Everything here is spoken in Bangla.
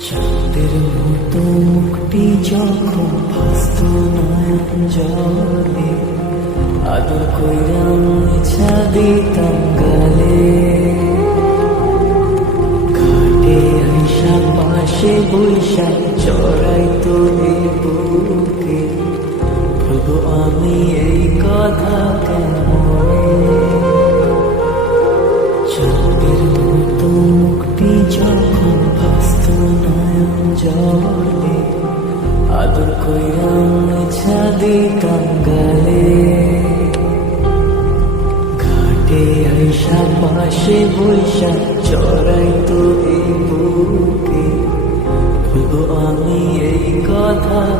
চাঁদের মতো মুক্তি যখন জলে আদর কইরা মুছা দিতাম গালে আইসা পাশে বৈশা চড়াই তো এই বুকে আমি এই কথা কেমন জলে, আদর কইরা মুছা দিতাম গালে। ঘাটে আইসা পাশে বৈশা চড়াই তো এই বুকে আমি এই কথা